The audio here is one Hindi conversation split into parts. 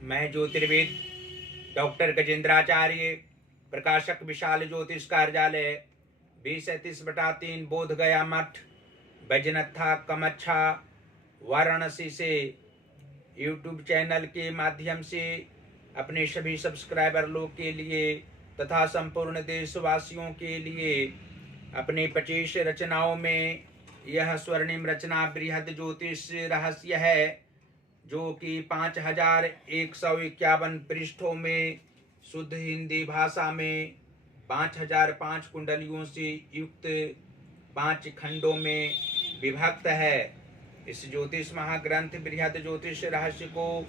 मैं ज्योतिर्विद डॉक्टर गजेंद्राचार्य, प्रकाशक विशाल ज्योतिष कार्यालय 20:33/3 बोध गया मठ, बैजनाथा कमच्छा, वाराणसी से यूट्यूब चैनल के माध्यम से अपने सभी सब्सक्राइबर लोग के लिए तथा संपूर्ण देशवासियों के लिए अपने 25 रचनाओं में यह स्वर्णिम रचना बृहद ज्योतिष रहस्य है, जो कि 5151 पृष्ठों में शुद्ध हिंदी भाषा में 5005 कुंडलियों से युक्त 5 खंडों में विभक्त है। इस ज्योतिष महाग्रंथ बृहद ज्योतिष रहस्य को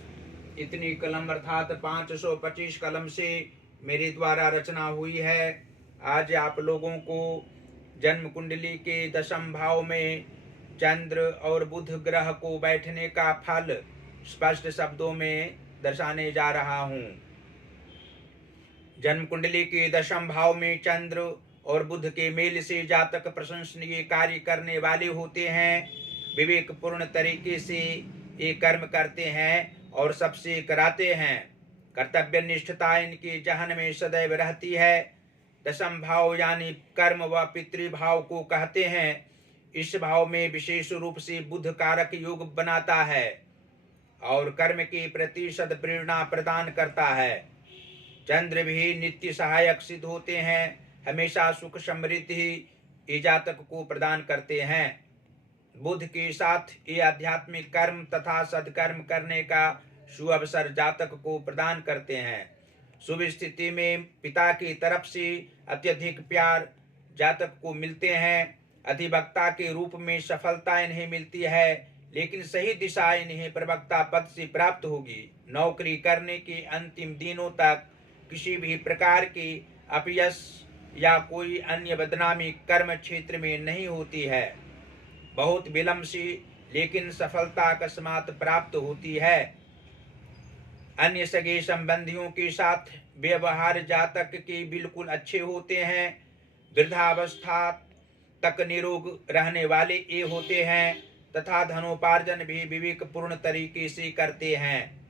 इतनी कलम अर्थात 525 कलम से मेरे द्वारा रचना हुई है। आज आप लोगों को जन्म कुंडली के दशम भाव में चंद्र और बुध ग्रह को बैठने का फल स्पष्ट शब्दों में दर्शाने जा रहा हूं। जन्म कुंडली के दशम भाव में चंद्र और बुध के मेल से जातक प्रशंसनीय कार्य करने वाले होते हैं। विवेकपूर्ण तरीके से ये कर्म करते हैं और सबसे कराते हैं। कर्तव्य निष्ठता इनके जहन में सदैव रहती है। दशम भाव यानी कर्म व पितृभाव को कहते हैं। इस भाव में विशेष रूप से बुध कारक योग बनाता है और कर्म के प्रति सद प्रेरणा प्रदान करता है। चंद्र भी नित्य सहायक सिद्ध होते हैं, हमेशा सुख समृद्धि ये जातक को प्रदान करते हैं। बुध के साथ ये आध्यात्मिक कर्म तथा सदकर्म करने का सुअवसर जातक को प्रदान करते हैं। शुभ स्थिति में पिता की तरफ से अत्यधिक प्यार जातक को मिलते हैं। अधिवक्ता के रूप में सफलता इन्हें मिलती है, लेकिन सही दिशा इन्हें प्रवक्ता पद से प्राप्त होगी। नौकरी करने के अंतिम दिनों तक किसी भी प्रकार की अपयश या कोई अन्य बदनामी कर्म क्षेत्र में नहीं होती है। बहुत विलंब से लेकिन सफलता अकस्मात प्राप्त होती है। अन्य सगे संबंधियों के साथ व्यवहार जातक के बिल्कुल अच्छे होते हैं। वृद्धावस्था तक निरोग रहने वाले ये होते हैं तथा धनोपार्जन भी विवेकपूर्ण तरीके से करते हैं।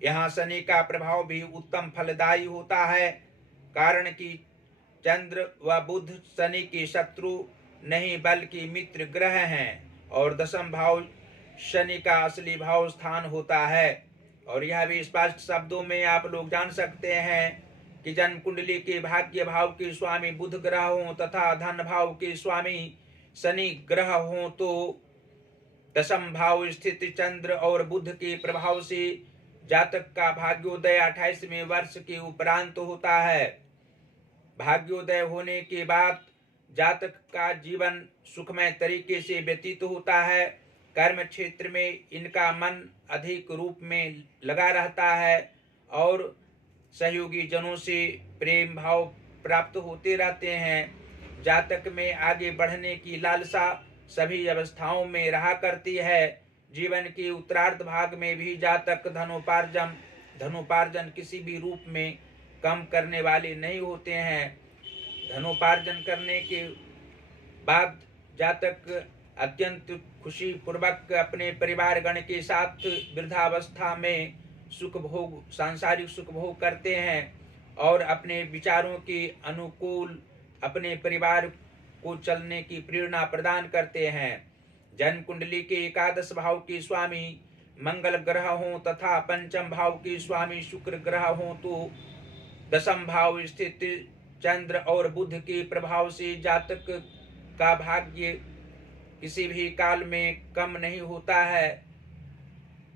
यहाँ शनि का प्रभाव भी उत्तम फलदायी होता है, कारण कि चंद्र व बुध शनि के शत्रु नहीं बल्कि मित्र ग्रह हैं और दशम भाव शनि का असली भाव स्थान होता है। और यह भी स्पष्ट शब्दों में आप लोग जान सकते हैं कि जन्म कुंडली के भाग्य भाव के स्वामी बुध ग्रह हों तथा धन भाव के स्वामी शनि ग्रह हों तो दशम भाव स्थित चंद्र और बुध के प्रभाव से जातक का भाग्योदय 28वें वर्ष के उपरांत होता है। भाग्योदय होने के बाद जातक का जीवन सुखमय तरीके से व्यतीत होता है। कर्म क्षेत्र में इनका मन अधिक रूप में लगा रहता है और सहयोगी जनों से प्रेम भाव प्राप्त होते रहते हैं। जातक में आगे बढ़ने की लालसा सभी अवस्थाओं में रहा करती है। जीवन के उत्तरार्ध भाग में भी जातक धनोपार्जन किसी भी रूप में कम करने वाले नहीं होते हैं। धनोपार्जन करने के बाद जातक अत्यंत खुशी पूर्वक अपने परिवार गण के साथ वृद्धावस्था में सुख भोग सांसारिक सुख भोग करते हैं और अपने विचारों के अनुकूल अपने परिवार को चलने की प्रेरणा प्रदान करते हैं। जन्म कुंडली के एकादश भाव के स्वामी मंगल ग्रह हों तथा पंचम भाव के स्वामी शुक्र ग्रह हों तो दशम भाव स्थित चंद्र और बुध के प्रभाव से जातक का भाग्य किसी भी काल में कम नहीं होता है।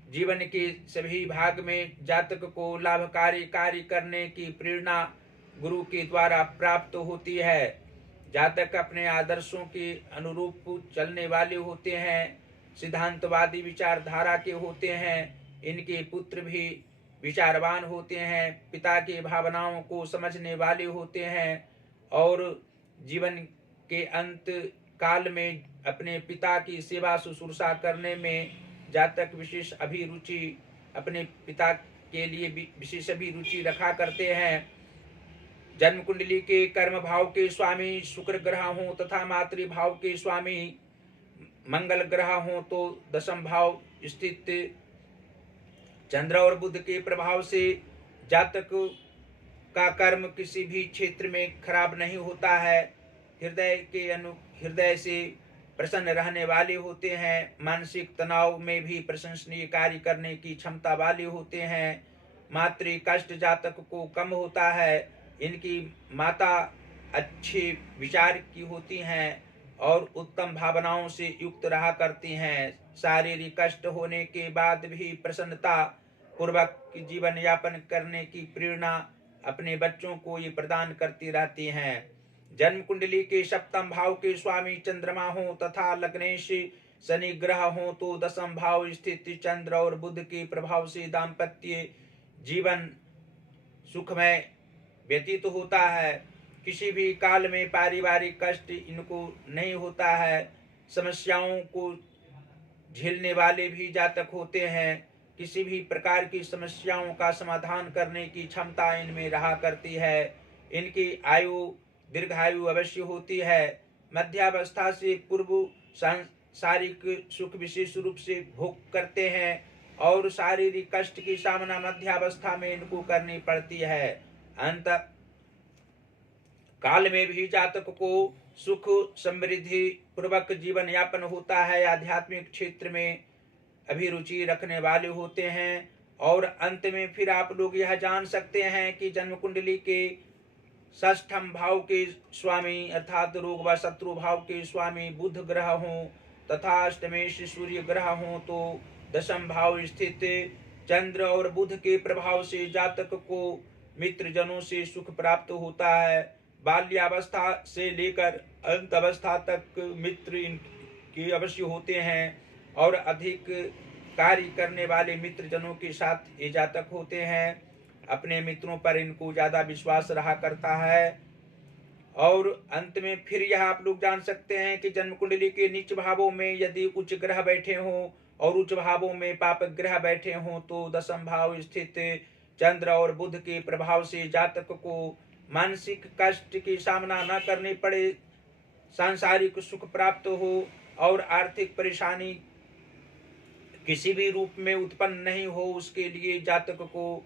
जीवन के सभी भाग में जातक को लाभकारी कार्य करने की प्रेरणा गुरु के द्वारा प्राप्त होती है। जातक अपने आदर्शों के अनुरूप चलने वाले होते हैं, सिद्धांतवादी विचारधारा के होते हैं। इनके पुत्र भी विचारवान होते हैं, पिता की भावनाओं को समझने वाले होते हैं और जीवन के अंत काल में अपने पिता की सेवा शुश्रूषा करने में जातक विशेष अभिरुचि अपने पिता के लिए विशेष अभिरुचि रखा करते हैं। जन्म कुंडली के कर्म भाव के स्वामी शुक्र ग्रह हों तथा मातृभाव के स्वामी मंगल ग्रह हों तो दशम भाव स्थित चंद्र और बुध के प्रभाव से जातक का कर्म किसी भी क्षेत्र में खराब नहीं होता है। हृदय से प्रसन्न रहने वाले होते हैं। मानसिक तनाव में भी प्रशंसनीय कार्य करने की क्षमता वाले होते हैं। मातृ कष्ट जातक को कम होता है। इनकी माता अच्छे विचार की होती हैं और उत्तम भावनाओं से युक्त रहा करती हैं। शारीरिक कष्ट होने के बाद भी प्रसन्नता पूर्वक जीवन यापन करने की प्रेरणा अपने बच्चों को ये प्रदान करती रहती हैं। जन्म कुंडली के सप्तम भाव के स्वामी चंद्रमा हो तथा लग्नेश शनि ग्रह हो तो दसम भाव स्थित चंद्र और बुध के प्रभाव से दाम्पत्य जीवन सुखमय व्यतीत होता है। किसी भी काल में पारिवारिक कष्ट इनको नहीं होता है। समस्याओं को झेलने वाले भी जातक होते हैं। किसी भी प्रकार की समस्याओं का समाधान करने की क्षमता इनमें रहा करती है। इनकी आयु दीर्घायु अवश्य होती है। मध्यावस्था से पूर्व शारीरिक सुख विशेष रूप से भोग करते हैं और शारीरिक कष्ट की सामना मध्यावस्था में इनको करनी पड़ती है। अंत काल में भी जातक को सुख समृद्धि पूर्वक जीवन यापन होता है। आध्यात्मिक क्षेत्र में अभिरुचि रखने वाले होते हैं। और अंत में फिर आप लोग यह जान सकते हैं कि जन्म कुंडली के षष्ठम भाव के स्वामी अर्थात रोग व शत्रु भाव के स्वामी बुध ग्रह हों तथा अष्टमेश सूर्य ग्रह हों तो दशम भाव स्थित चंद्र और बुध के प्रभाव से जातक को मित्र जनों से सुख प्राप्त होता है। बाल्यावस्था से लेकर अंत अवस्था तक मित्र इनके अवश्य होते हैं और अधिक कार्य करने वाले मित्र जनों के साथ ये जातक होते हैं। अपने मित्रों पर इनको ज्यादा विश्वास रहा करता है। और अंत में फिर यह आप लोग जान सकते हैं कि जन्म कुंडली के नीच भावों में यदि उच्च ग्रह बैठे हों और उच्च भावों में पाप ग्रह बैठे हों तो दसम भाव स्थित चंद्र और बुध के प्रभाव से जातक को मानसिक कष्ट की सामना न करनी पड़े, सांसारिक सुख प्राप्त हो और आर्थिक परेशानी किसी भी रूप में उत्पन्न नहीं हो। उसके लिए जातक को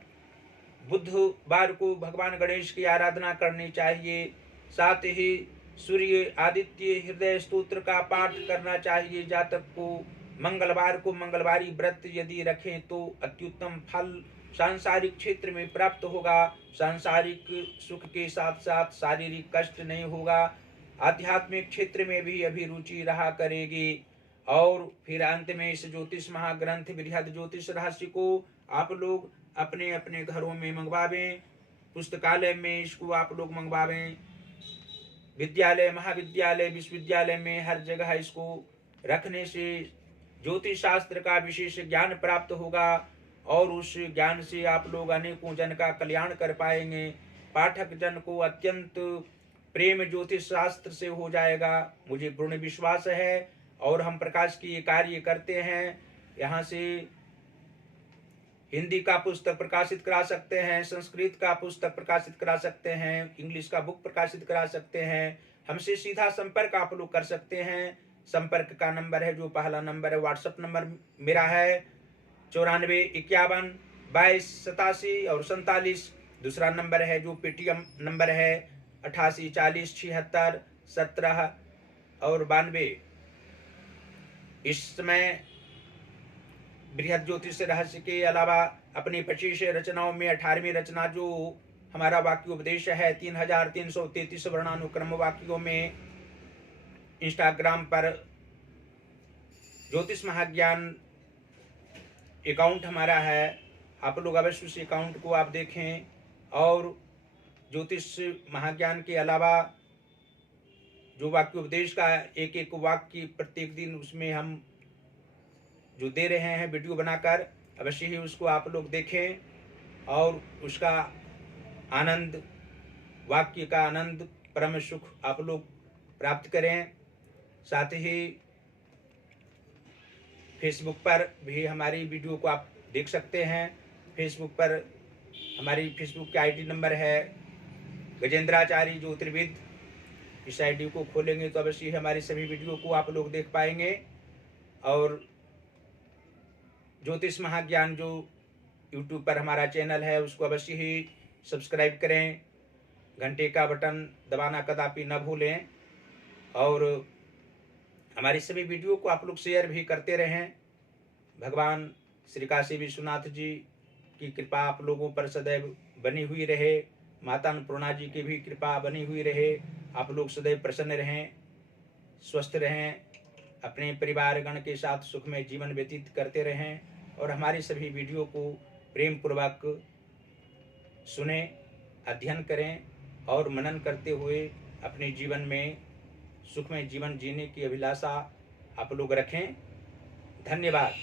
बुधवार को भगवान गणेश की आराधना करनी चाहिए। साथ ही सूर्य आदित्य हृदय स्तोत्र का पाठ करना चाहिए। जातक को मंगलवार को मंगलवारी व्रत यदि रखें तो अत्युत्तम फल सांसारिक क्षेत्र में प्राप्त होगा। सांसारिक सुख के साथ साथ शारीरिक कष्ट नहीं होगा। आध्यात्मिक क्षेत्र में भी अभिरुचि रहा करेगी। और फिर अंत में इस ज्योतिष महाग्रंथ बृहद ज्योतिष रहस्य को आप लोग अपने अपने घरों में मंगवावें। पुस्तकालय में इसको आप लोग मंगवावें। विद्यालय महाविद्यालय विश्वविद्यालय में हर जगह इसको रखने से ज्योतिष शास्त्र का विशेष ज्ञान प्राप्त होगा और उस ज्ञान से आप लोग अनेकों जन का कल्याण कर पाएंगे। पाठक जन को अत्यंत प्रेम ज्योतिष शास्त्र से हो जाएगा, मुझे पूर्ण विश्वास है। और हम प्रकाश की ये कार्य करते हैं। यहाँ से हिंदी का पुस्तक प्रकाशित करा सकते हैं, संस्कृत का पुस्तक प्रकाशित करा सकते हैं, इंग्लिश का बुक प्रकाशित करा सकते हैं। हमसे सीधा संपर्क आप लोग कर सकते हैं। संपर्क का नंबर है, जो पहला नंबर है व्हाट्सएप नंबर मेरा है 94512287 और 47। दूसरा नंबर है जो पेटीएम नंबर है 88407617 और 92। इस समय बृहद ज्योतिष रहस्य के अलावा अपनी 25 रचनाओं में 18वीं रचना जो हमारा वाक्य उपदेश है 3333 वर्णानुक्रम वाक्यों में इंस्टाग्राम पर ज्योतिष महाज्ञान अकाउंट हमारा है। आप लोग अवश्य उस अकाउंट को आप देखें। और ज्योतिष महाज्ञान के अलावा जो वाक्य उपदेश का एक एक वाक्य प्रत्येक दिन उसमें हम जो दे रहे हैं वीडियो बनाकर, अवश्य ही उसको आप लोग देखें और उसका आनंद, वाक्य का आनंद, परम सुख आप लोग प्राप्त करें। साथ ही फेसबुक पर भी हमारी वीडियो को आप देख सकते हैं। फेसबुक पर हमारी फेसबुक की आईडी नंबर है गजेंद्राचार्य ज्योतिर्विद। इस आईडी को खोलेंगे तो अवश्य हमारी सभी वीडियो को आप लोग देख पाएंगे। और ज्योतिष महाज्ञान जो यूट्यूब पर हमारा चैनल है, उसको अवश्य ही सब्सक्राइब करें, घंटे का बटन दबाना कदापि न भूलें और हमारी सभी वीडियो को आप लोग शेयर भी करते रहें। भगवान श्री काशी विश्वनाथ जी की कृपा आप लोगों पर सदैव बनी हुई रहे, माता अन्नपूर्णा जी की भी कृपा बनी हुई रहे। आप लोग सदैव प्रसन्न रहें, स्वस्थ रहें, अपने परिवारगण के साथ सुखमय जीवन व्यतीत करते रहें और हमारी सभी वीडियो को प्रेम पूर्वक सुने, अध्ययन करें और मनन करते हुए अपने जीवन में सुखमय जीवन जीने की अभिलाषा आप लोग रखें। धन्यवाद।